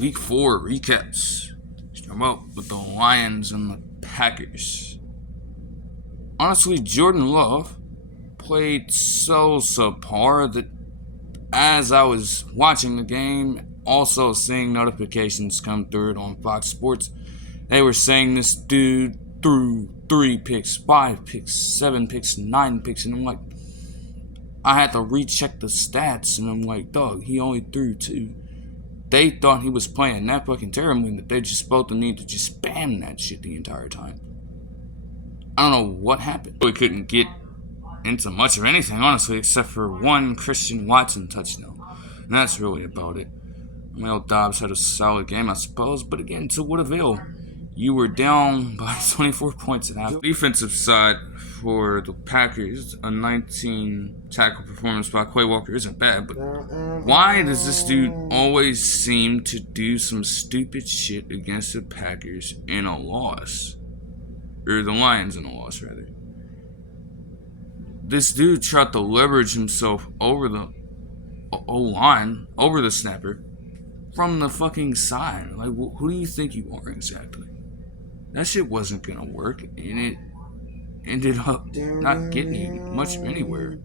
Week 4 recaps. Start out with the Lions and the Packers. Honestly, Jordan Love played so subpar that as I was watching the game, also seeing notifications come through it on Fox Sports, they were saying this dude threw 3 picks, 5 picks, 7 picks, 9 picks, and I'm like, I had to recheck the stats, and I'm like, dog, he only threw 2. They thought he was playing that fucking terribly, that they just felt the need to just spam that shit the entire time. I don't know what happened. We couldn't get into much of anything, honestly, except for one Christian Watson touchdown. And that's really about it. Well, Dobbs had a solid game, I suppose, but again, to what avail? You were down by 24 points at half. Defensive side for the Packers, a 19 tackle performance by Quay Walker isn't bad, but why does this dude always seem to do some stupid shit against the Packers in a loss? Or the Lions in a loss, rather. This dude tried to leverage himself over the O-line, over the snapper, from the fucking side. Like, who do you think you are exactly? That shit wasn't gonna work, and it ended up not getting you much of anywhere.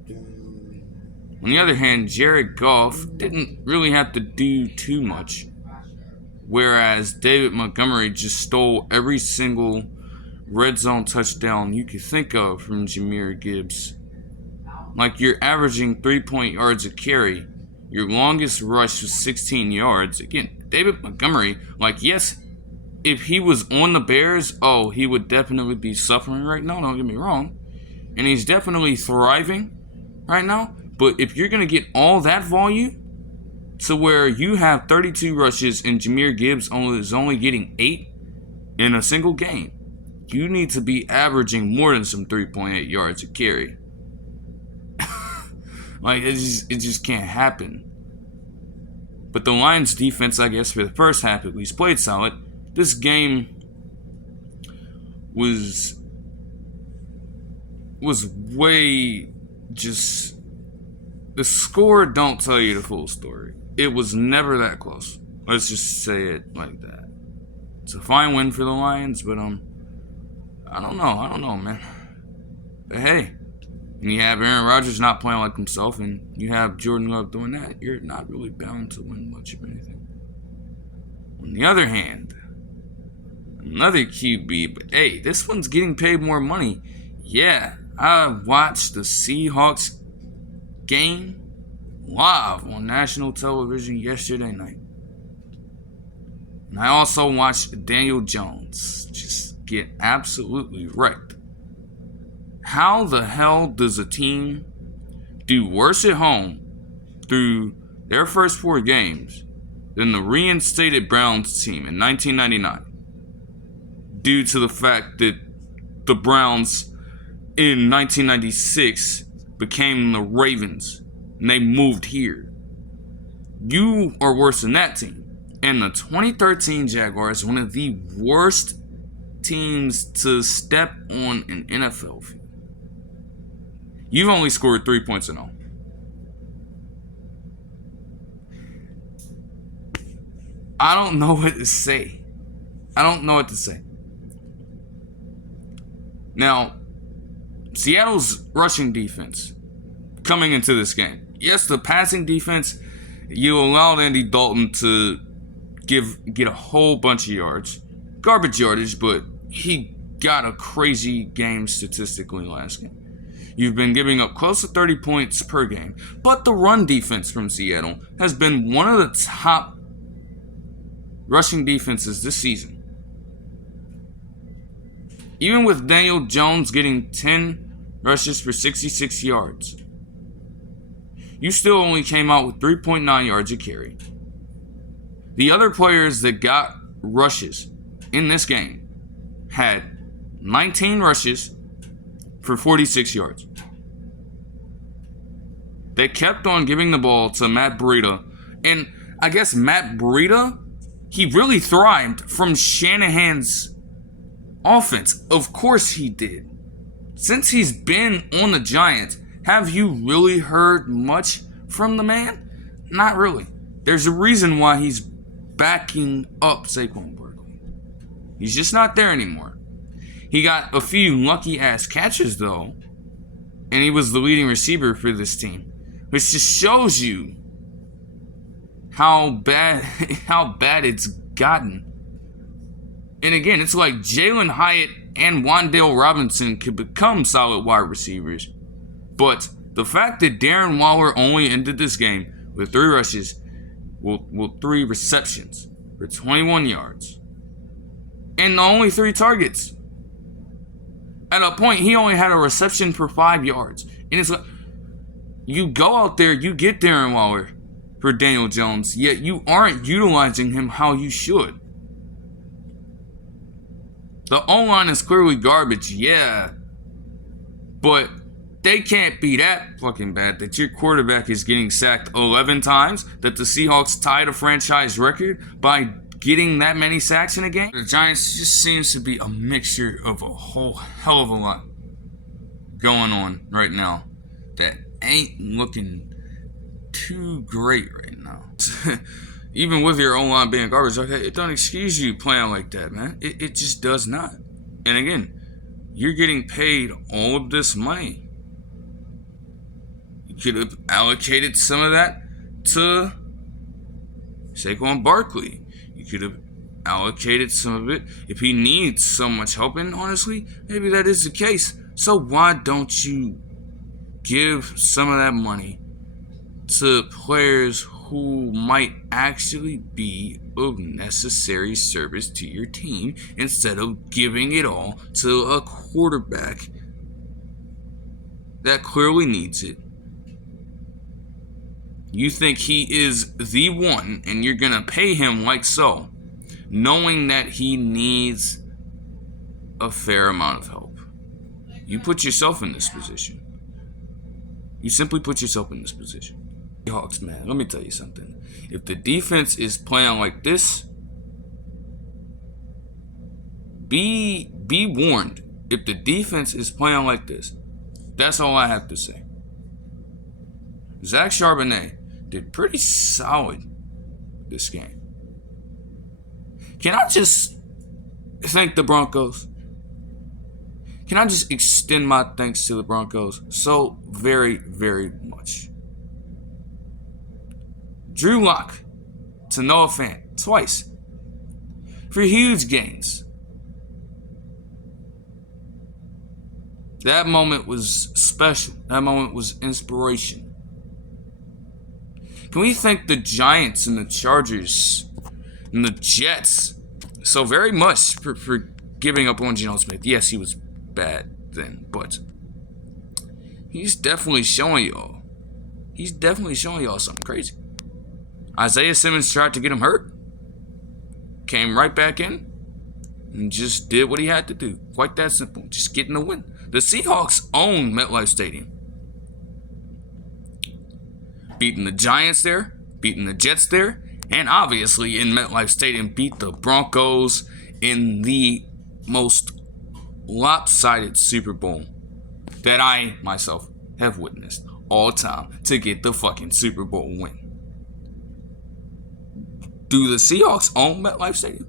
On the other hand, Jared Goff didn't really have to do too much, whereas David Montgomery just stole every single red zone touchdown you could think of from Jahmyr Gibbs. Like, you're averaging 3-point yards a carry. Your longest rush was 16 yards. Again, David Montgomery, like, yes, if he was on the Bears, he would definitely be suffering right now, don't get me wrong. And he's definitely thriving right now. But if you're going to get all that volume to where you have 32 rushes and Jahmyr Gibbs is only getting 8 in a single game, you need to be averaging more than some 3.8 yards a carry. Like, it just can't happen. But the Lions defense, I guess, for the first half at least, played solid. This game was way just... The score don't tell you the full story. It was never that close. Let's just say it like that. It's a fine win for the Lions, but I don't know, man. But hey, when you have Aaron Rodgers not playing like himself and you have Jordan Love doing that, you're not really bound to win much of anything. On the other hand, another QB, but hey, this one's getting paid more money. Yeah, I watched the Seahawks game live on national television yesterday night. And I also watched Daniel Jones just get absolutely wrecked. How the hell does a team do worse at home through their first 4 games than the reinstated Browns team in 1999? Due to the fact that the Browns in 1996 became the Ravens and they moved here. You are worse than that team. And the 2013 Jaguars, one of the worst teams to step on an NFL field. You've only scored 3 points in all. I don't know what to say. Now, Seattle's rushing defense coming into this game. Yes, the passing defense, you allowed Andy Dalton to get a whole bunch of yards. Garbage yardage, but he got a crazy game statistically last game. You've been giving up close to 30 points per game. But the run defense from Seattle has been one of the top rushing defenses this season. Even with Daniel Jones getting 10 rushes for 66 yards, you still only came out with 3.9 yards a carry. The other players that got rushes in this game had 19 rushes for 46 yards. They kept on giving the ball to Matt Breida. And I guess Matt Breida, he really thrived from Shanahan's offense. Of course he did. Since he's been on the Giants, have you really heard much from the man? Not really. There's a reason why he's backing up Saquon Barkley. He's just not there anymore. He got a few lucky-ass catches, though, and he was the leading receiver for this team, which just shows you how bad it's gotten. And again, it's like Jalen Hyatt and Wan'Dale Robinson could become solid wide receivers, but the fact that Darren Waller only ended this game with 3 rushes, 3 receptions for 21 yards, and only 3 targets. At a point, he only had a reception for 5 yards. And it's like, you go out there, you get Darren Waller for Daniel Jones, yet you aren't utilizing him how you should. The O-line is clearly garbage, yeah. But they can't be that fucking bad that your quarterback is getting sacked 11 times, that the Seahawks tied a franchise record by getting that many sacks in a game. The Giants just seems to be a mixture of a whole hell of a lot going on right now that ain't looking too great right now. Even with your O-line being garbage, okay, it don't excuse you playing like that, man. It just does not. And again, you're getting paid all of this money. You could have allocated some of that to Saquon Barkley. You could have allocated some of it. If he needs so much help, and honestly, maybe that is the case. So why don't you give some of that money to players who might actually be of necessary service to your team instead of giving it all to a quarterback that clearly needs it? You think he is the one, and you're going to pay him like so, knowing that he needs a fair amount of help. You put yourself in this position. You simply put yourself in this position. Seahawks, man, let me tell you something. If the defense is playing like this, be warned. If the defense is playing like this, that's all I have to say. Zach Charbonnet did pretty solid this game. Can I just thank the Broncos? Can I just extend my thanks to the Broncos so very, very much? Drew Lock to Noah Fant twice for huge gains. That moment was special. That moment was inspiration. Can we thank the Giants and the Chargers and the Jets so very much for giving up on Geno Smith? Yes, he was bad then, but he's definitely showing y'all. He's definitely showing y'all something crazy. Isaiah Simmons tried to get him hurt. Came right back in and just did what he had to do. Quite that simple. Just getting the win. The Seahawks own MetLife Stadium. Beating the Giants there, beating the Jets there, and obviously in MetLife Stadium beat the Broncos in the most lopsided Super Bowl that I myself have witnessed all time to get the fucking Super Bowl win. Do the Seahawks own MetLife Stadium?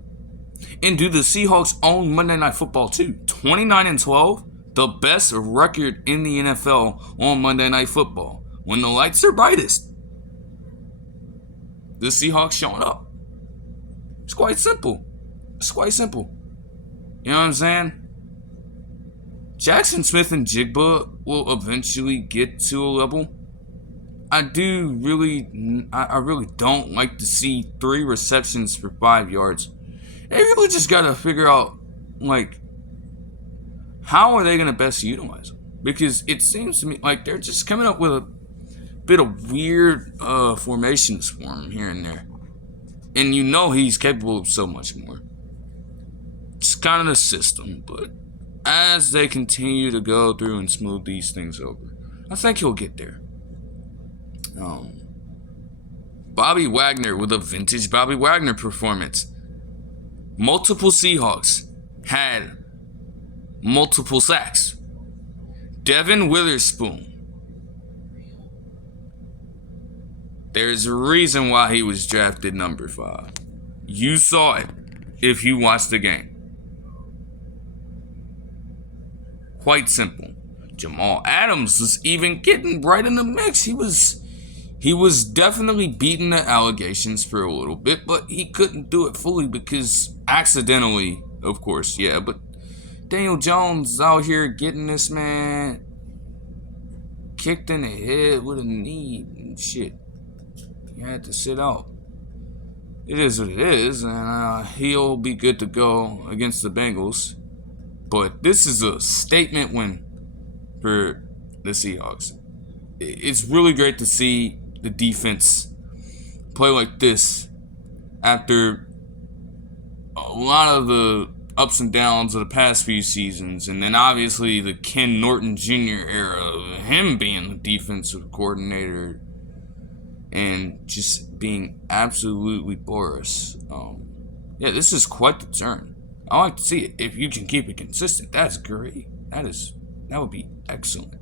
And do the Seahawks own Monday Night Football too? 29-12, the best record in the NFL on Monday Night Football. When the lights are brightest, the Seahawks showing up. It's quite simple. It's quite simple. You know what I'm saying? Jackson Smith and Jigba will eventually get to a level. I really don't like to see 3 receptions for 5 yards. They really just got to figure out, like, how are they going to best utilize him? Because it seems to me like they're just coming up with a bit of weird formations for him here and there. And you know he's capable of so much more. It's kind of the system, but as they continue to go through and smooth these things over, I think he'll get there. Bobby Wagner with a vintage Bobby Wagner performance. Multiple Seahawks had multiple sacks. Devon Witherspoon. There's a reason why he was drafted number 5. You saw it if you watched the game. Quite simple. Jamal Adams was even getting right in the mix. He was definitely beating the allegations for a little bit, but he couldn't do it fully because accidentally, of course, yeah. But Daniel Jones out here getting this man kicked in the head with a knee and shit. He had to sit out. It is what it is, and he'll be good to go against the Bengals. But this is a statement win for the Seahawks. It's really great to see the defense play like this after a lot of the ups and downs of the past few seasons, and then obviously the Ken Norton Jr. era of him being the defensive coordinator and just being absolutely porous. Yeah, this is quite the turn. I like to see it. If you can keep it consistent, that's great. That would be excellent.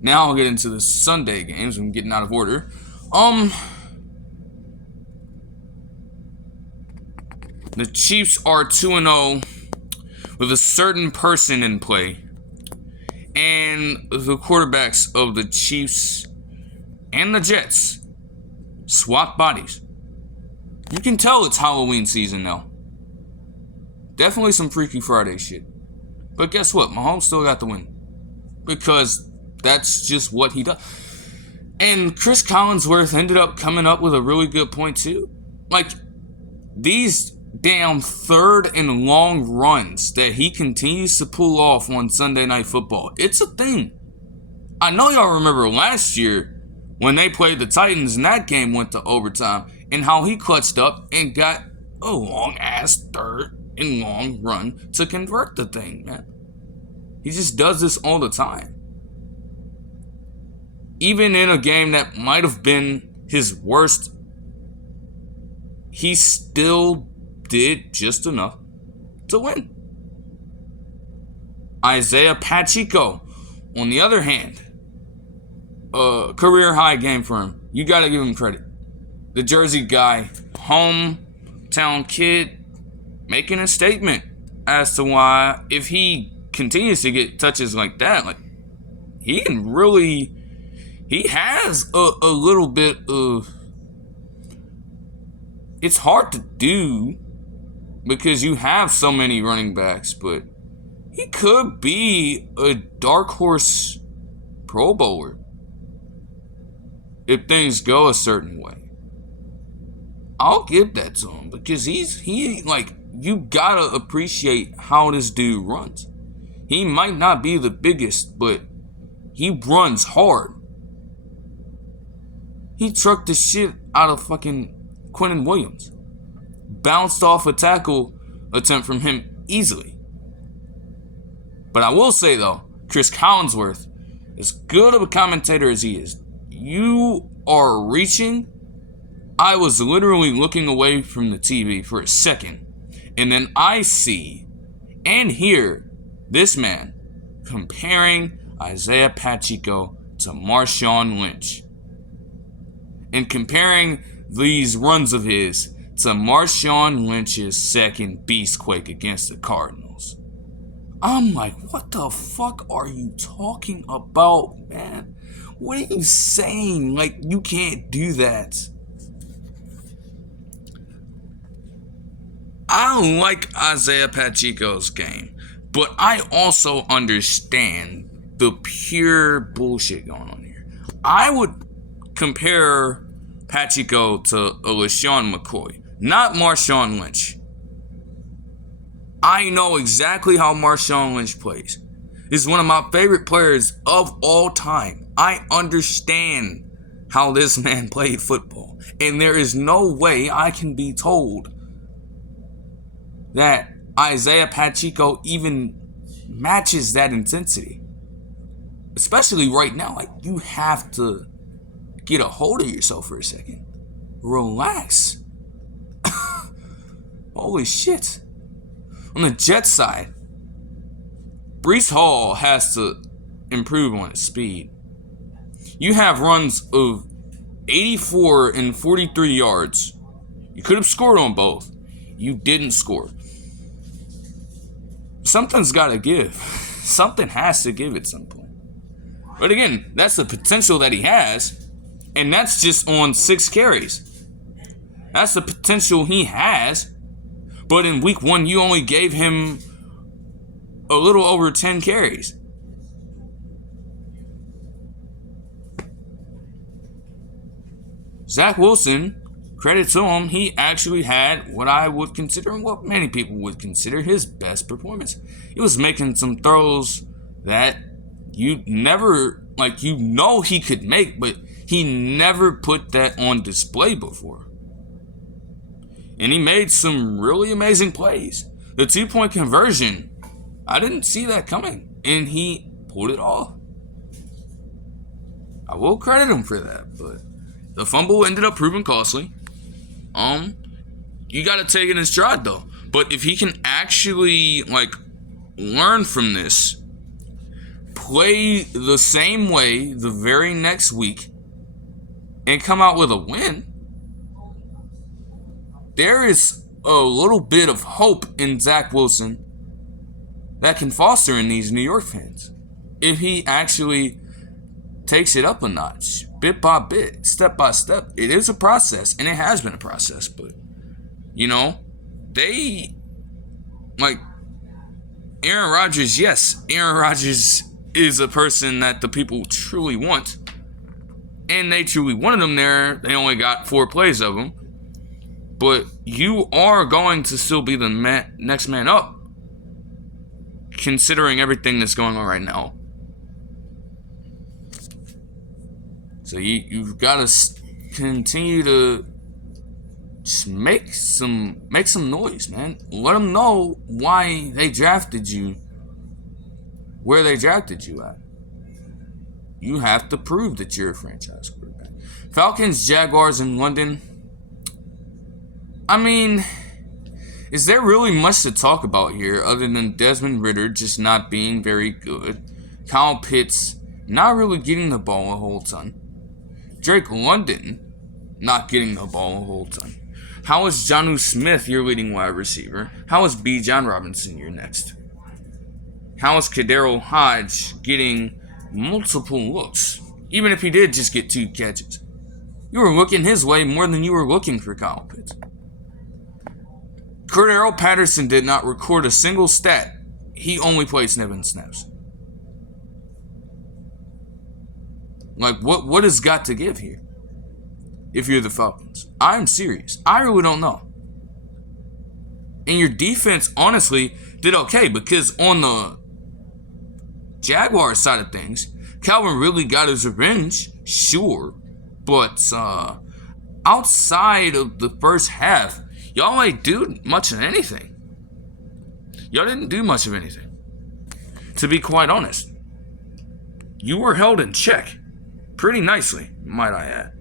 Now I'll get into the Sunday games. I'm getting out of order. The Chiefs are 2-0 with a certain person in play. And the quarterbacks of the Chiefs and the Jets swap bodies. You can tell it's Halloween season now. Definitely some Freaky Friday shit. But guess what? Mahomes still got the win. Because that's just what he does. And Chris Collinsworth ended up coming up with a really good point too. Like, these damn third and long runs that he continues to pull off on Sunday Night Football. It's a thing. I know y'all remember last year when they played the Titans and that game went to overtime and how he clutched up and got a long-ass third and long run to convert the thing, man. He just does this all the time. Even in a game that might have been his worst, he still did just enough to win. Isiah Pacheco, on the other hand, a career high game for him. You gotta give him credit. The Jersey guy, hometown kid, making a statement as to why, if he continues to get touches like that, like, he can really, he has a little bit of, it's hard to do because you have so many running backs, but he could be a dark horse Pro Bowler if things go a certain way. I'll give that to him because he like, you gotta appreciate how this dude runs. He might not be the biggest, but he runs hard. He trucked the shit out of fucking Quinnen Williams. Bounced off a tackle attempt from him easily. But I will say though, Chris Collinsworth, as good of a commentator as he is, you are reaching. I was literally looking away from the TV for a second, and then I see and hear this man comparing Isiah Pacheco to Marshawn Lynch, and comparing these runs of his to Marshawn Lynch's second beastquake against the Cardinals. I'm like, what the fuck are you talking about, man? What are you saying? Like, you can't do that. I don't like Isiah Pacheco's game, but I also understand the pure bullshit going on here. I would compare Pacheco to a LaShawn McCoy, not Marshawn Lynch. I know exactly how Marshawn Lynch plays. He's one of my favorite players of all time. I understand how this man played football, and there is no way I can be told that Isiah Pacheco even matches that intensity. Especially right now. Like, you have to get a hold of yourself for a second. Relax. Holy shit. On the Jets side, Breece Hall has to improve on his speed. You have runs of 84 and 43 yards You could have scored on both. You didn't score. Something's got to give. Something has to give at some point. But again, that's the potential that he has. And that's just on 6 carries. That's the potential he has. But in week 1, you only gave him a little over 10 carries. Zach Wilson, credit to him, he actually had what I would consider, and what many people would consider, his best performance. He was making some throws that you never, he could make, but he never put that on display before. And he made some really amazing plays. The 2-point conversion, I didn't see that coming, and he pulled it off. I will credit him for that, but the fumble ended up proving costly. You got to take it in stride, though. But if he can actually, learn from this, play the same way the very next week, and come out with a win, there is a little bit of hope in Zach Wilson that can foster in these New York fans. If he actually takes it up a notch, bit by bit, step by step. It is a process, and it has been a process, but, Aaron Rodgers, yes, Aaron Rodgers is a person that the people truly want, and they truly wanted him there. They only got 4 plays of him, but you are going to still be the next man up, considering everything that's going on right now. So you've got to continue to just make some noise, man. Let them know why they drafted you where they drafted you at. You have to prove that you're a franchise quarterback. Falcons, Jaguars in London. I mean, is there really much to talk about here other than Desmond Ridder just not being very good? Kyle Pitts not really getting the ball a whole ton. Drake London not getting the ball a whole ton. How is Jonnu Smith your leading wide receiver? How is B. John Robinson your next? How is Kadero Hodge getting multiple looks? Even if he did just get 2 catches. You were looking his way more than you were looking for Kyle Pitts. Cordero Patterson did not record a single stat. He only played 7 snaps. What has got to give here? If you're the Falcons. I'm serious. I really don't know. And your defense, honestly, did okay. Because on the Jaguars side of things, Calvin really got his revenge. Sure. But outside of the first half, y'all ain't do much of anything. Y'all didn't do much of anything. To be quite honest. You were held in check. Pretty nicely, might I add.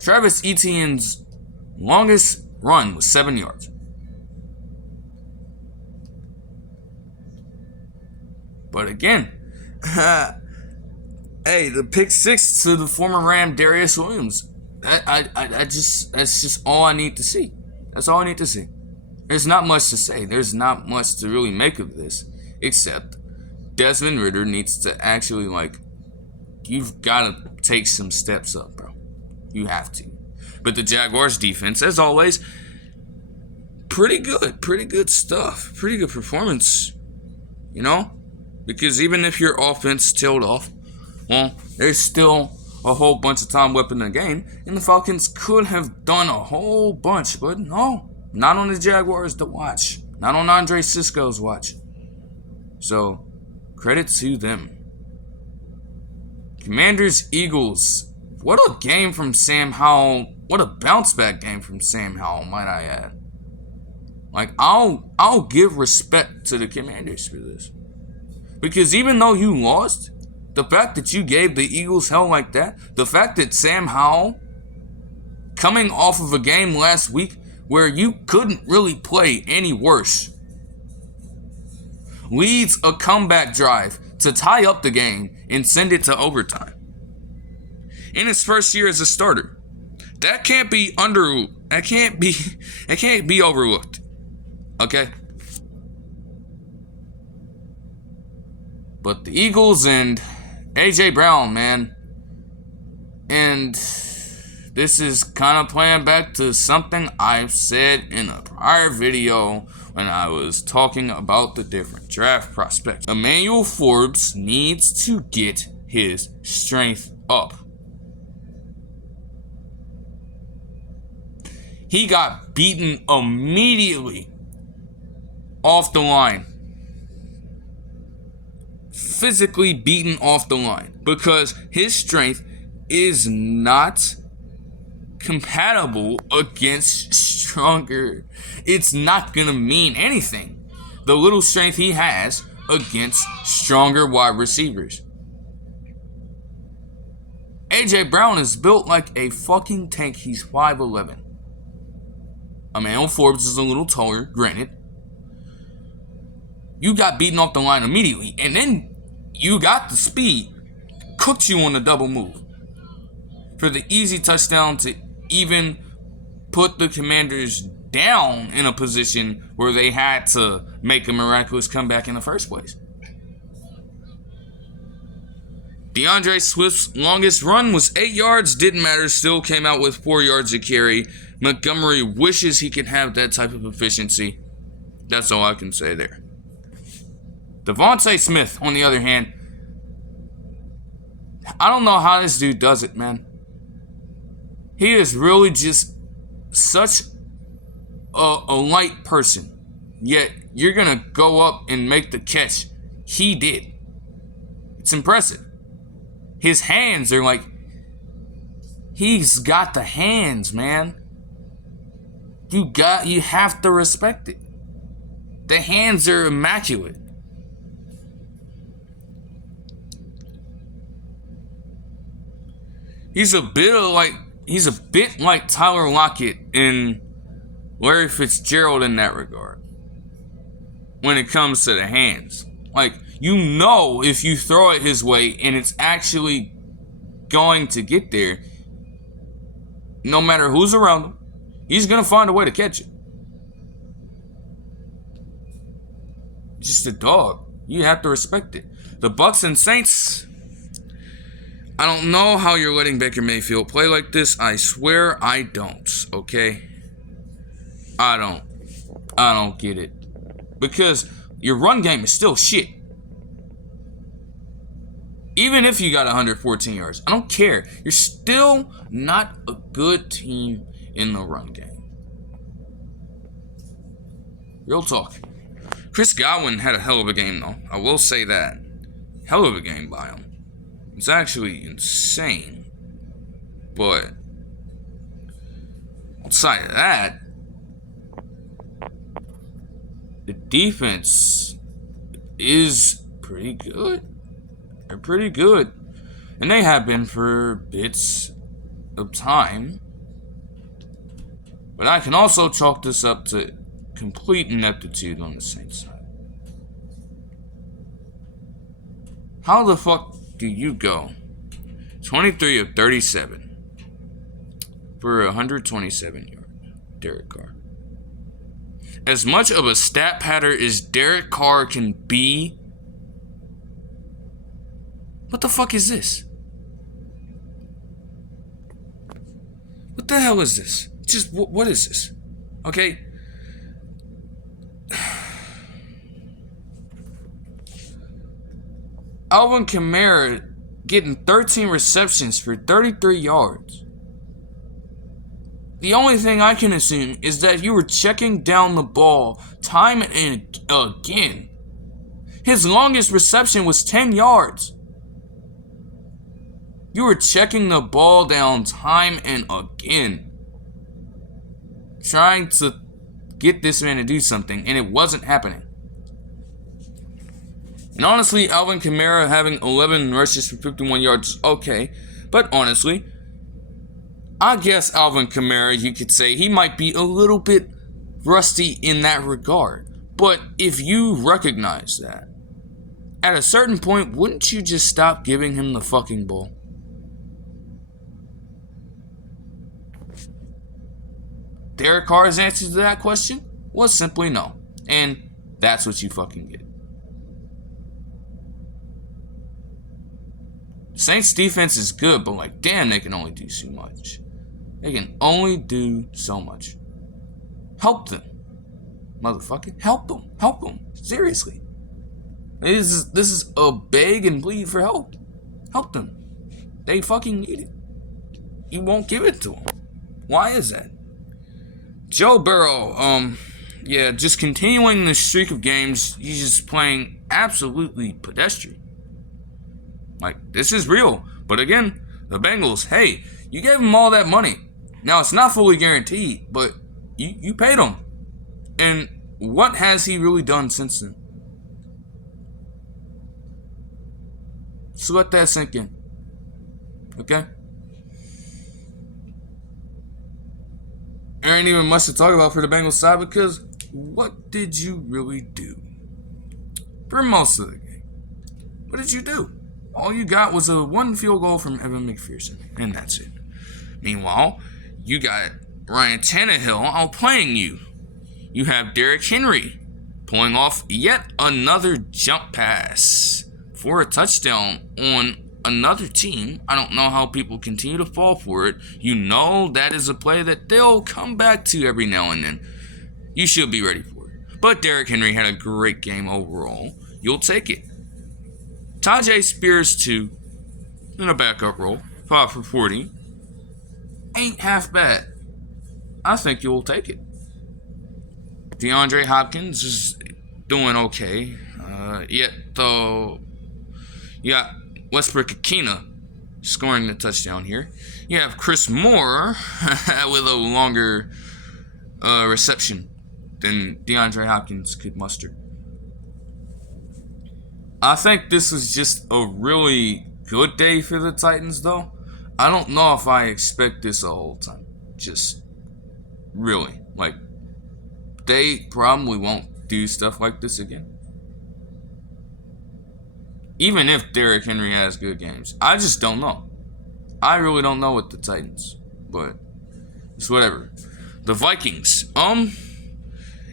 Travis Etienne's longest run was 7 yards. But again, hey, the pick 6 to the former Ram Darius Williams. That's just all I need to see. That's all I need to see. There's not much to say. There's not much to really make of this, except Desmond Ridder needs to actually, you've got to take some steps up, bro. You have to. But the Jaguars defense, as always, pretty good. Pretty good stuff. Pretty good performance. Because even if your offense tailed off, well, there's still a whole bunch of time left in the game. And the Falcons could have done a whole bunch. But no, not on the Jaguars to watch. Not on Andre Sisco's watch. So, credit to them. Commanders, Eagles. What a game from Sam Howell. What a bounce back game from Sam Howell, might I add. I'll give respect to the Commanders for this. Because even though you lost, the fact that you gave the Eagles hell like that, the fact that Sam Howell, coming off of a game last week where you couldn't really play any worse, leads a comeback drive to tie up the game and send it to overtime. In his first year as a starter, That can't be overlooked. Okay? But the Eagles and AJ Brown, man. And this is kind of playing back to something I've said in a prior video when I was talking about the different draft prospects. Emmanuel Forbes needs to get his strength up. He got beaten immediately off the line. Physically beaten off the line because his strength is not compatible against stronger. It's not gonna mean anything. The little strength he has against stronger wide receivers. AJ Brown is built like a fucking tank. He's 5'11". Emmanuel Forbes is a little taller, granted. You got beaten off the line immediately, and then you got the speed. Cooked you on the double move. For the easy touchdown to even put the Commanders down in a position where they had to make a miraculous comeback in the first place. DeAndre Swift's longest run was 8 yards. Didn't matter. Still came out with 4 yards a carry. Montgomery wishes he could have that type of efficiency. That's all I can say there. Devontae Smith, on the other hand, I don't know how this dude does it, man. He is really just such a light person. Yet, you're going to go up and make the catch he did. It's impressive. His hands are like... He's got the hands, man. You have to respect it. The hands are immaculate. He's a bit like Tyler Lockett and Larry Fitzgerald in that regard. When it comes to the hands. Like, you know if you throw it his way and it's actually going to get there, no matter who's around him, he's going to find a way to catch it. Just a dog. You have to respect it. The Bucks and Saints, I don't know how you're letting Baker Mayfield play like this. I swear I don't, okay? I don't get it. Because your run game is still shit. Even if you got 114 yards, I don't care. You're still not a good team in the run game. Real talk. Chris Godwin had a hell of a game, though. I will say that. Hell of a game by him. It's actually insane. But outside of that, the defense is pretty good. They're pretty good. And they have been for bits of time. But I can also chalk this up to complete ineptitude on the Saints side. How the fuck do you go 23 of 37 for 127 yards? Derek Carr. As much of a stat patter as Derek Carr can be, what the fuck is this? What the hell is this? Just, what is this? Okay? Alvin Kamara getting 13 receptions for 33 yards. The only thing I can assume is that you were checking down the ball time and again. His longest reception was 10 yards. You were checking the ball down time and again. Trying to get this man to do something, and it wasn't happening. And honestly, Alvin Kamara having 11 rushes for 51 yards is okay. But honestly, I guess Alvin Kamara, you could say, he might be a little bit rusty in that regard. But if you recognize that, at a certain point, wouldn't you just stop giving him the fucking ball? Derek Carr's answer to that question was simply no. And that's what you fucking get. Saints defense is good, but like, damn, they can only do so much. They can only do so much. Help them. Motherfucker. Help them. Help them. Seriously. This is a beg and plead for help. Help them. They fucking need it. You won't give it to them. Why is that? Joe Burrow, just continuing the streak of games, he's just playing absolutely pedestrian. Like, this is real. But again, the Bengals, hey, you gave them all that money. Now, it's not fully guaranteed, but you paid him. And what has he really done since then? So let that sink in. Okay? There ain't even much to talk about for the Bengals side, because what did you really do? For most of the game. What did you do? All you got was a 1 field goal from Evan McPherson, and that's it. Meanwhile, you got Ryan Tannehill outplaying you. You have Derrick Henry pulling off yet another jump pass for a touchdown on another team. I don't know how people continue to fall for it. You know that is a play that they'll come back to every now and then. You should be ready for it. But Derrick Henry had a great game overall. You'll take it. Tajay Spears, 2, in a backup role, 5 for 40. Ain't half bad. I think you'll take it. DeAndre Hopkins is doing okay. Yet, though, you got Westbrook Akina scoring the touchdown here. You have Chris Moore with a longer reception than DeAndre Hopkins could muster. I think this was just a really good day for the Titans, though. I don't know if I expect this the whole time. Just really. Like, they probably won't do stuff like this again. Even if Derrick Henry has good games. I just don't know. I really don't know with the Titans. But it's whatever. The Vikings.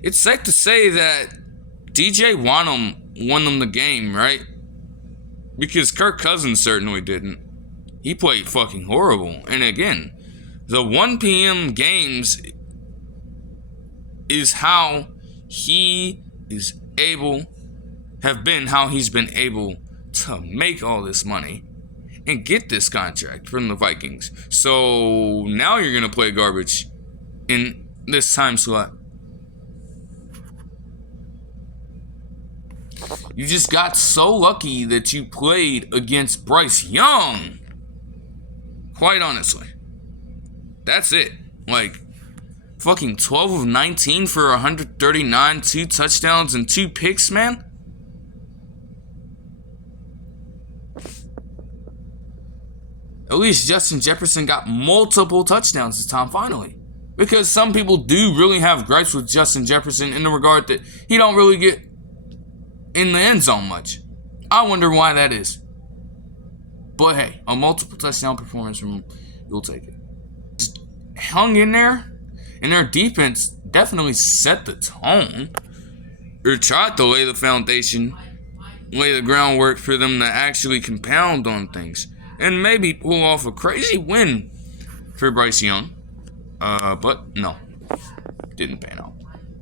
It's safe to say that DJ Wanham won them the game, right? Because Kirk Cousins certainly didn't. He played fucking horrible. And again, the 1 p.m. games is how he is able, how he's been able to make all this money and get this contract from the Vikings. So now you're going to play garbage in this time slot. You just got so lucky that you played against Bryce Young. Quite honestly. That's it. Like, fucking 12 of 19 for 139, 2 touchdowns, and 2 picks, man. At least Justin Jefferson got multiple touchdowns this time, finally. Because some people do really have gripes with Justin Jefferson in the regard that he don't really get in the end zone much. I wonder why that is. But hey, a multiple touchdown performance from him, you'll take it. Just hung in there, and their defense definitely set the tone. Or tried to lay the foundation, lay the groundwork for them to actually compound on things. And maybe pull off a crazy win for Bryce Young. But no, didn't pan out.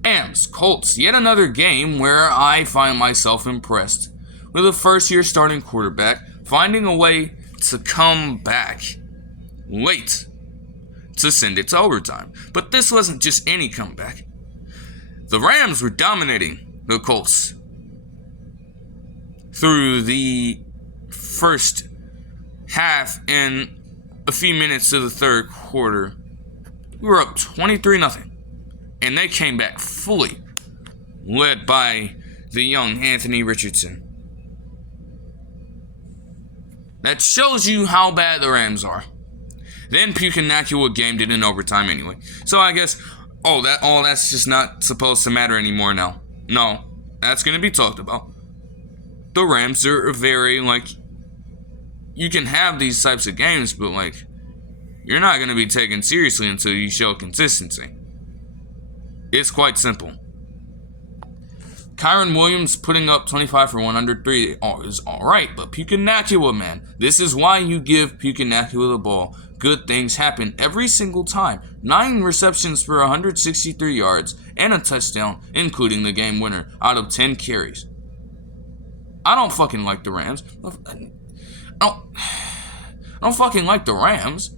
Rams, Colts, yet another game where I find myself impressed with a first-year starting quarterback finding a way to come back late to send it to overtime. But this wasn't just any comeback. The Rams were dominating the Colts through the first half and a few minutes of the third quarter. We were up 23-0. And they came back fully, led by the young Anthony Richardson. That shows you how bad the Rams are. Then Puka Nacua gamed it in overtime anyway. So I guess, that's just not supposed to matter anymore now. No, that's going to be talked about. The Rams are very, you can have these types of games, but, you're not going to be taken seriously until you show consistency. It's quite simple. Kyron Williams putting up 25 for 103 is alright, but Puka Nacua, man, this is why you give Puka Nacua the ball. Good things happen every single time. 9 receptions for 163 yards and a touchdown, including the game winner, out of 10 carries. I don't fucking like the Rams. I don't fucking like the Rams.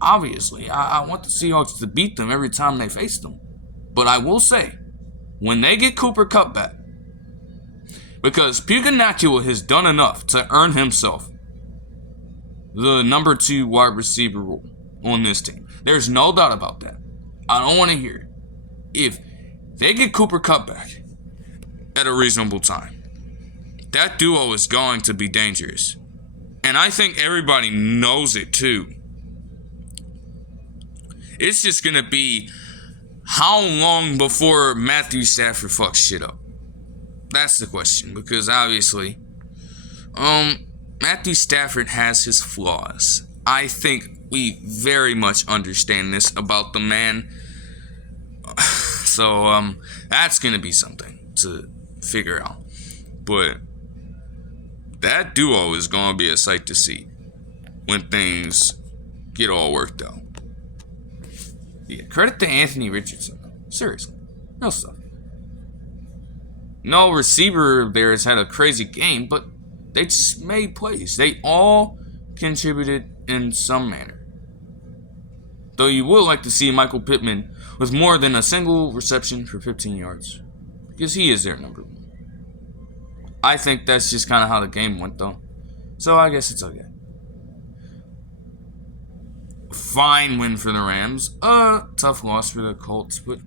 Obviously, I want the Seahawks to beat them every time they face them. But I will say, when they get Cooper Kupp back, because Puka Nacua has done enough to earn himself the number 2 wide receiver role on this team. There's no doubt about that. I don't want to hear it. If they get Cooper Kupp back at a reasonable time, that duo is going to be dangerous. And I think everybody knows it too. It's just going to be how long before Matthew Stafford fucks shit up? That's the question. Because obviously, Matthew Stafford has his flaws. I think we very much understand this about the man. So, that's going to be something to figure out. But that duo is going to be a sight to see when things get all worked out. Yeah, credit to Anthony Richardson. Seriously. Real stuff. No receiver there has had a crazy game, but they just made plays. They all contributed in some manner. Though you would like to see Michael Pittman with more than a single reception for 15 yards. Because he is their number 1. I think that's just kind of how the game went, though. So I guess it's okay. Fine win for the Rams. Tough loss for the Colts, but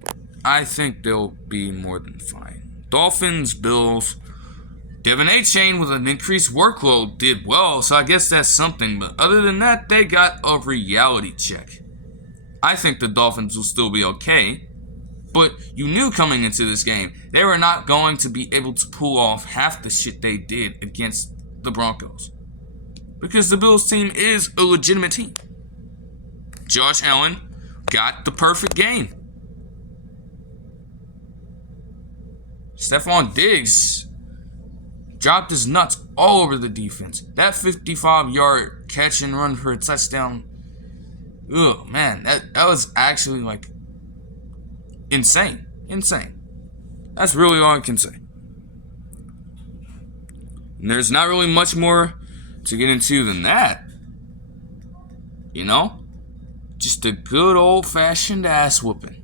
I think they'll be more than fine. Dolphins, Bills. Devon Achane with an increased workload did well, so I guess that's something. But other than that, they got a reality check. I think the Dolphins will still be okay. But you knew coming into this game, they were not going to be able to pull off half the shit they did against the Broncos. Because the Bills team is a legitimate team. Josh Allen got the perfect game. Stephon Diggs dropped his nuts all over the defense. That 55-yard catch and run for a touchdown. Ugh, man, that was actually like insane. That's really all I can say. And there's not really much more to get into than that. You know? Just a good old-fashioned ass whooping.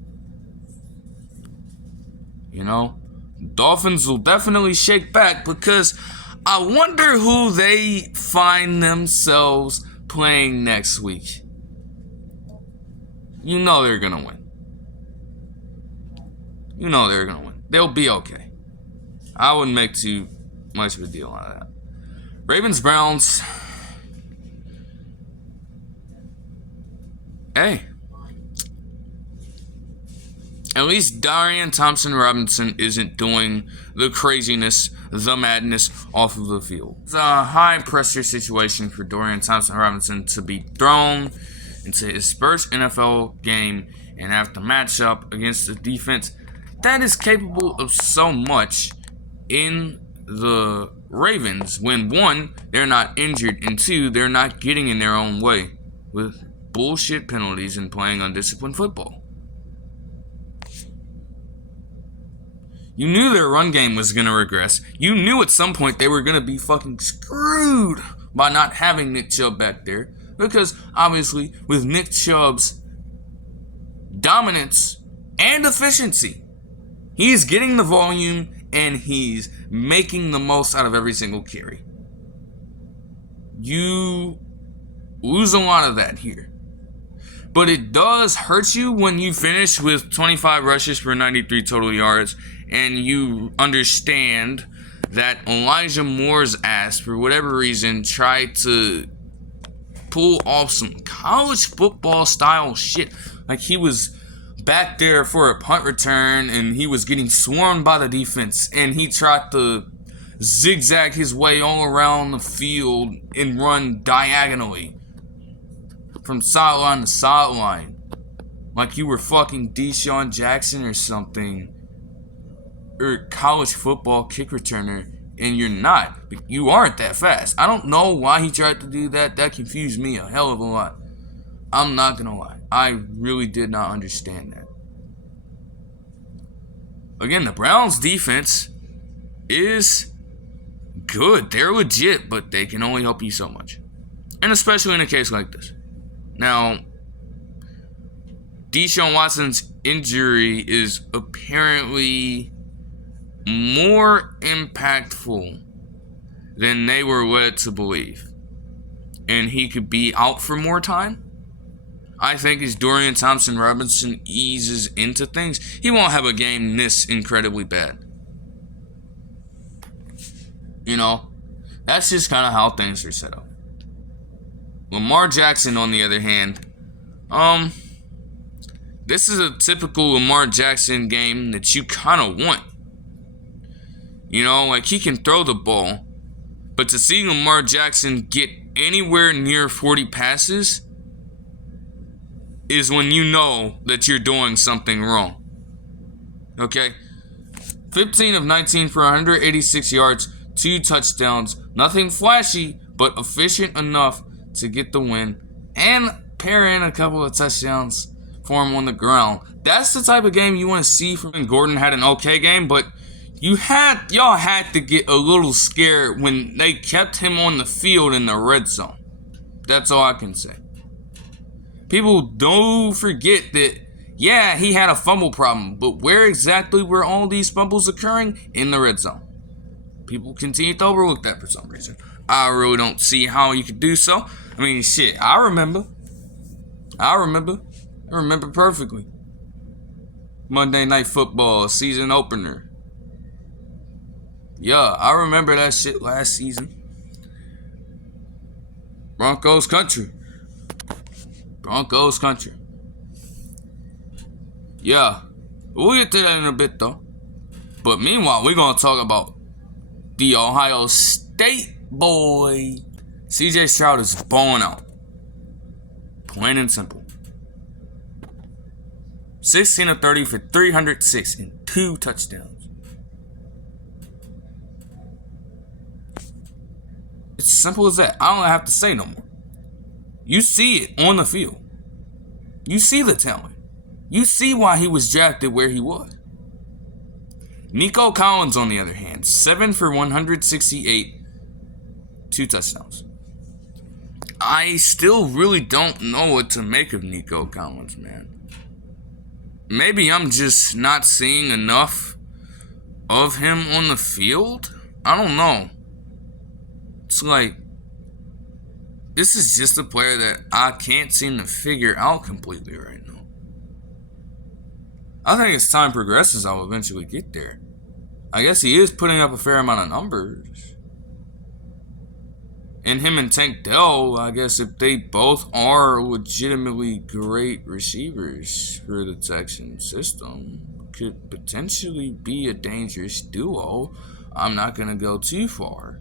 You know? Dolphins will definitely shake back because I wonder who they find themselves playing next week. You know they're gonna win. They'll be okay. I wouldn't make too much of a deal out of that. Ravens, Browns. Hey. At least Darian Thompson-Robinson isn't doing the craziness, the madness off of the field. It's a high pressure situation for Dorian Thompson-Robinson to be thrown into his first NFL game and have to match up against a defense that is capable of so much in the Ravens when, 1, they're not injured, and 2, they're not getting in their own way with bullshit penalties and playing undisciplined football. You knew their run game was going to regress. You knew at some point they were going to be fucking screwed by not having Nick Chubb back there. Because, obviously, with Nick Chubb's dominance and efficiency, he's getting the volume and he's making the most out of every single carry. You lose a lot of that here. But it does hurt you when you finish with 25 rushes for 93 total yards and you understand that Elijah Moore's ass, for whatever reason, tried to pull off some college football style shit. Like he was back there for a punt return and he was getting swarmed by the defense and he tried to zigzag his way all around the field and run diagonally from sideline to sideline. Like you were fucking Deshaun Jackson or something. Or college football kick returner. And you're not. You aren't that fast. I don't know why he tried to do that. That confused me a hell of a lot. I'm not gonna lie. I really did not understand that. Again, the Browns defense is good. They're legit, but they can only help you so much. And especially in a case like this. Now, Deshaun Watson's injury is apparently more impactful than they were led to believe. And he could be out for more time. I think as Dorian Thompson-Robinson eases into things, he won't have a game this incredibly bad. You know, that's just kind of how things are set up. Lamar Jackson, on the other hand, this is a typical Lamar Jackson game that you kind of want. You know, like he can throw the ball, but to see Lamar Jackson get anywhere near 40 passes is when you know that you're doing something wrong. Okay? 15 of 19 for 186 yards, 2 touchdowns. Nothing flashy, but efficient enough to get the win. And pair in a couple of touchdowns for him on the ground. That's the type of game you want to see from him. Gordon had an okay game, but y'all had to get a little scared when they kept him on the field in the red zone. That's all I can say. People don't forget that, yeah, he had a fumble problem, but where exactly were all these fumbles occurring? In the red zone. People continue to overlook that for some reason. I really don't see how you could do so. I mean, shit, I remember perfectly. Monday Night Football season opener. Yeah, I remember that shit last season. Broncos country. Yeah, we'll get to that in a bit though. But meanwhile, we're going to talk about the Ohio State boy. CJ Stroud is balling out. Plain and simple. 16 of 30 for 306 and 2 touchdowns. It's simple as that. I don't have to say no more. You see it on the field. You see the talent. You see why he was drafted where he was. Nico Collins, on the other hand, 7 for 168, 2 touchdowns. I still really don't know what to make of Nico Collins, man. Maybe I'm just not seeing enough of him on the field. I don't know. It's like, this is just a player that I can't seem to figure out completely right now. I think as time progresses, I'll eventually get there. I guess he is putting up a fair amount of numbers. And him and Tank Dell, I guess if they both are legitimately great receivers for the Texan system, could potentially be a dangerous duo. I'm not going to go too far.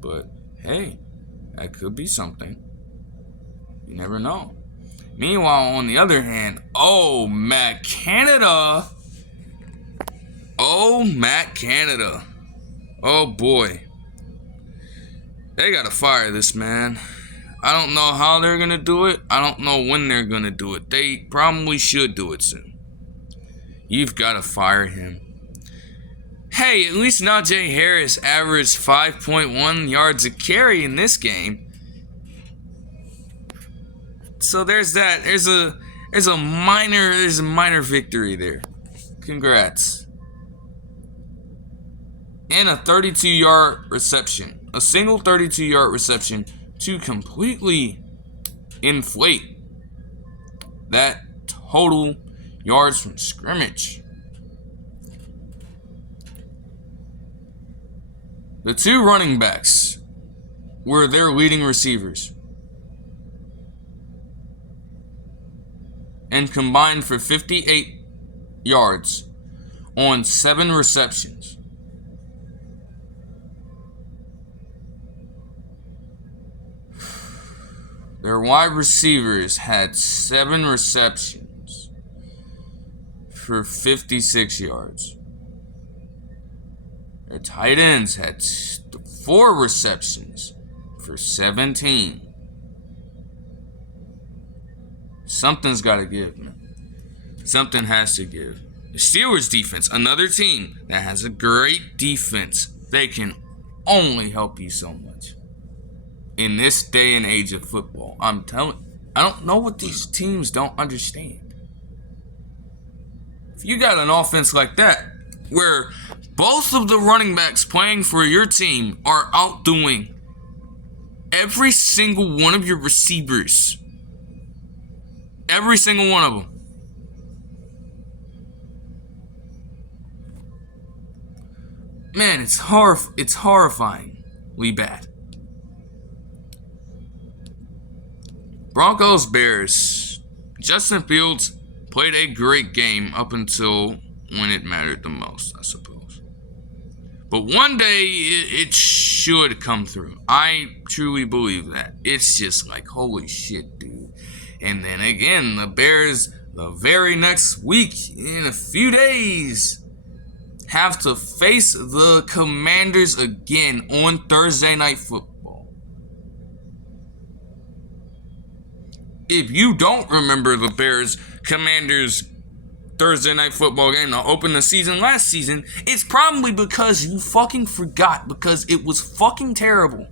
But, hey, that could be something. You never know. Meanwhile, on the other hand, Matt Canada. Oh, boy. They got to fire this man. I don't know how they're going to do it. I don't know when they're going to do it. They probably should do it soon. You've got to fire him. Hey, at least Najee Harris averaged 5.1 yards a carry in this game. So there's that. There's a minor victory there. Congrats. And a 32-yard reception. A single 32-yard reception to completely inflate that total yards from scrimmage. The 2 running backs were their leading receivers and combined for 58 yards on 7 receptions. Their wide receivers had 7 receptions for 56 yards. Their tight ends had 4 receptions for 17. Something's got to give, man. Something has to give. The Steelers defense, another team that has a great defense. They can only help you so much. In this day and age of football, I don't know what these teams don't understand. If you got an offense like that, where both of the running backs playing for your team are outdoing every single one of your receivers, every single one of them, man, it's horrifyingly bad. Broncos Bears. Justin Fields played a great game up until when it mattered the most, I suppose. But one day it should come through. I truly believe that. It's just like, holy shit, dude. And then again, the Bears, the very next week, in a few days, have to face the Commanders again on Thursday Night Football. If you don't remember the Bears-Commanders Thursday Night Football game to open the season last season, it's probably because you fucking forgot, because it was fucking terrible.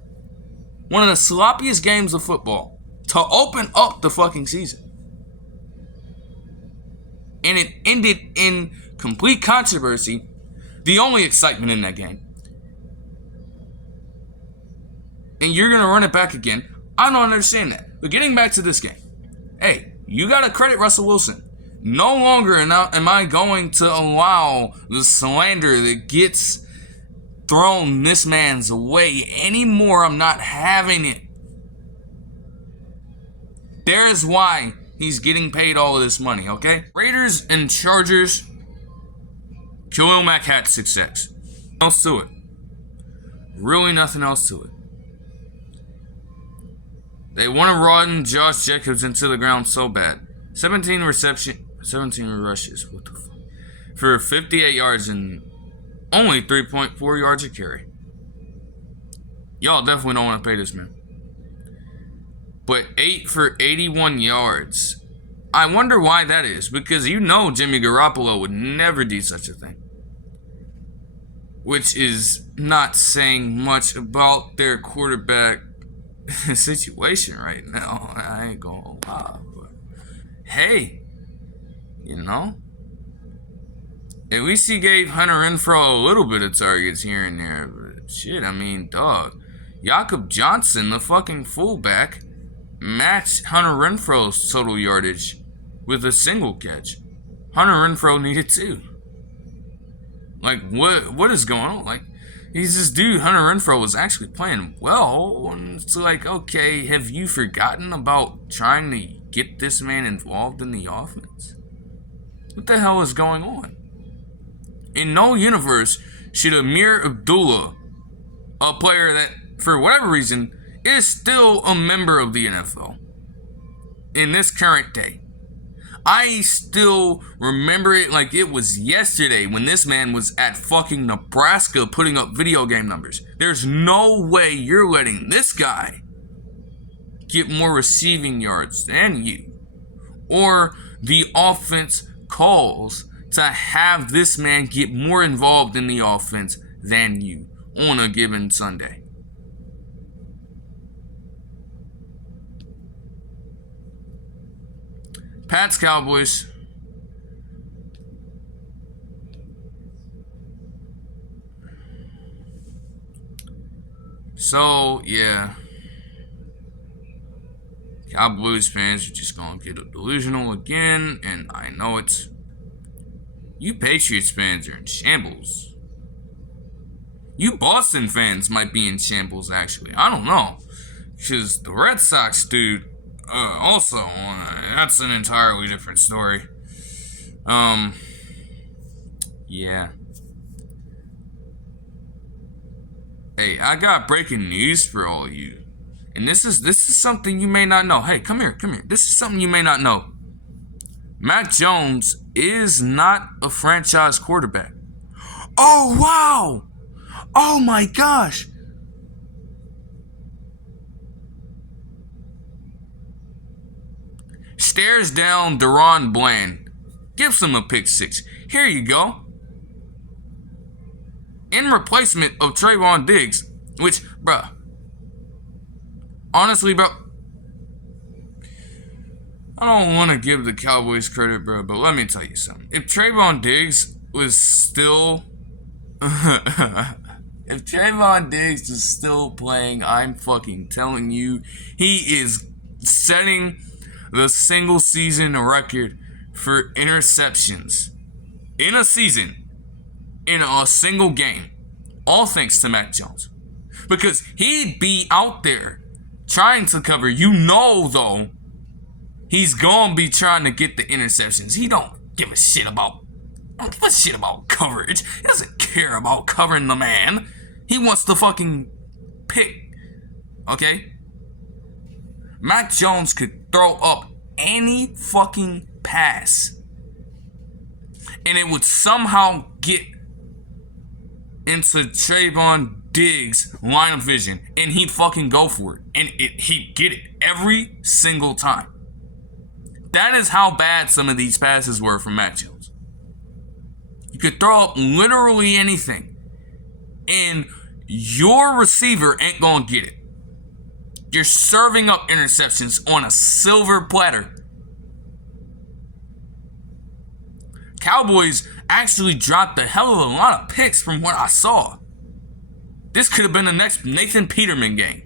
One of the sloppiest games of football to open up the fucking season. And it ended in complete controversy. The only excitement in that game. And you're going to run it back again. I don't understand that. But getting back to this game. Hey, you got to credit Russell Wilson. No longer am I going to allow the slander that gets thrown this man's way anymore. I'm not having it. There is why he's getting paid all of this money, okay? Raiders and Chargers. Khalil Mack had 6 sacks. Nothing else to it. Really nothing else to it. They want to run Josh Jacobs into the ground so bad. 17 rushes. What the fuck? For 58 yards and only 3.4 yards a carry. Y'all definitely don't want to pay this man. But 8 for 81 yards. I wonder why that is. Because you know Jimmy Garoppolo would never do such a thing. Which is not saying much about their quarterback situation right now. I ain't gonna lie, but hey, you know, at least he gave Hunter Renfrow a little bit of targets here and there. But shit, I mean, dog, Jakob Johnson, the fucking fullback, matched Hunter Renfrow's total yardage with a single catch. Hunter Renfrow needed 2. Like, what is going on? Like, he's this dude, Hunter Renfrow, was actually playing well. And it's like, okay, have you forgotten about trying to get this man involved in the offense? What the hell is going on? In no universe should Amir Abdullah, a player that, for whatever reason, is still a member of the NFL, in this current day. I still remember it like it was yesterday when this man was at fucking Nebraska putting up video game numbers. There's no way you're letting this guy get more receiving yards than you. Or the offense calls to have this man get more involved in the offense than you on a given Sunday. Pats Cowboys. So, yeah. Cowboys fans are just going to get delusional again. And I know it's... You Patriots fans are in shambles. You Boston fans might be in shambles, actually. I don't know. Because the Red Sox, dude... also, that's an entirely different story. Yeah. Hey, I got breaking news for all you. And this is something you may not know. Hey, come here. This is something you may not know. Mac Jones is not a franchise quarterback. Oh, wow! Oh my gosh! Stares down Deron Bland. Gives him a pick six. Here you go. In replacement of Trayvon Diggs, which, bruh, honestly, bro, I don't want to give the Cowboys credit, bro, but let me tell you something. If Trayvon Diggs was still... if Trayvon Diggs is still playing, I'm fucking telling you, he is setting the single season record for interceptions in a season, in a single game, all thanks to Mac Jones. Because he'd be out there trying to cover. You know, though, he's gonna be trying to get the interceptions. He don't give a shit about coverage. He doesn't care about covering the man. He wants to fucking pick. Okay? Mac Jones could throw up any fucking pass, and it would somehow get into Trayvon Diggs' line of vision, and he'd fucking go for it, and he'd get it every single time. That is how bad some of these passes were from Mac Jones. You could throw up literally anything, and your receiver ain't gonna get it. You're serving up interceptions on a silver platter. Cowboys actually dropped a hell of a lot of picks from what I saw. This could have been the next Nathan Peterman game.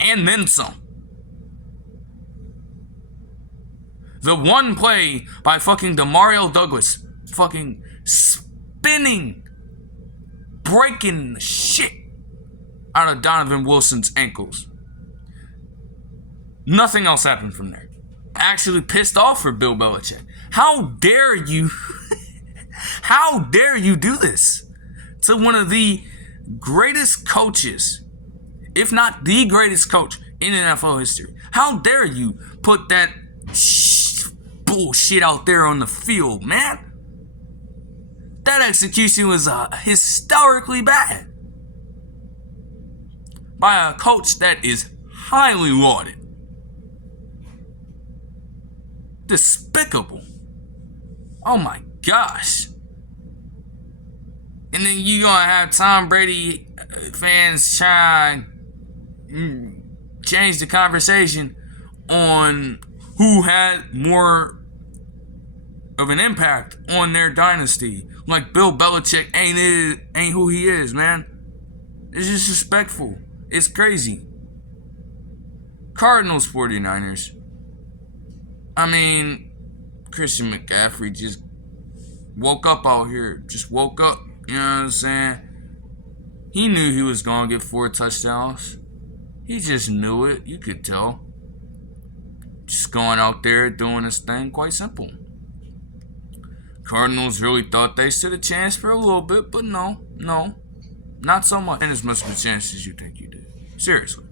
And then some. The one play by fucking Demario Douglas, fucking spinning, breaking the shit out of Donovan Wilson's ankles. Nothing else happened from there. Actually pissed off for Bill Belichick. How dare you? How dare you do this to one of the greatest coaches, if not the greatest coach in NFL history? How dare you put that bullshit out there on the field, man? That execution was historically bad by a coach that is highly lauded. Despicable. Oh my gosh. And then you're gonna have Tom Brady fans try and change the conversation on who had more of an impact on their dynasty. Like Bill Belichick ain't who he is, man. It's disrespectful. It's crazy. Cardinals 49ers. I mean, Christian McCaffrey just woke up out here. Just woke up. You know what I'm saying? He knew he was going to get 4 touchdowns. He just knew it. You could tell. Just going out there doing his thing. Quite simple. Cardinals really thought they stood a chance for a little bit, but no. Not so much. And as much of a chance as you think you did. Seriously.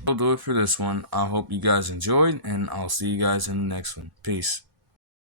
That'll do it for this one. I hope you guys enjoyed, and I'll see you guys in the next one. Peace.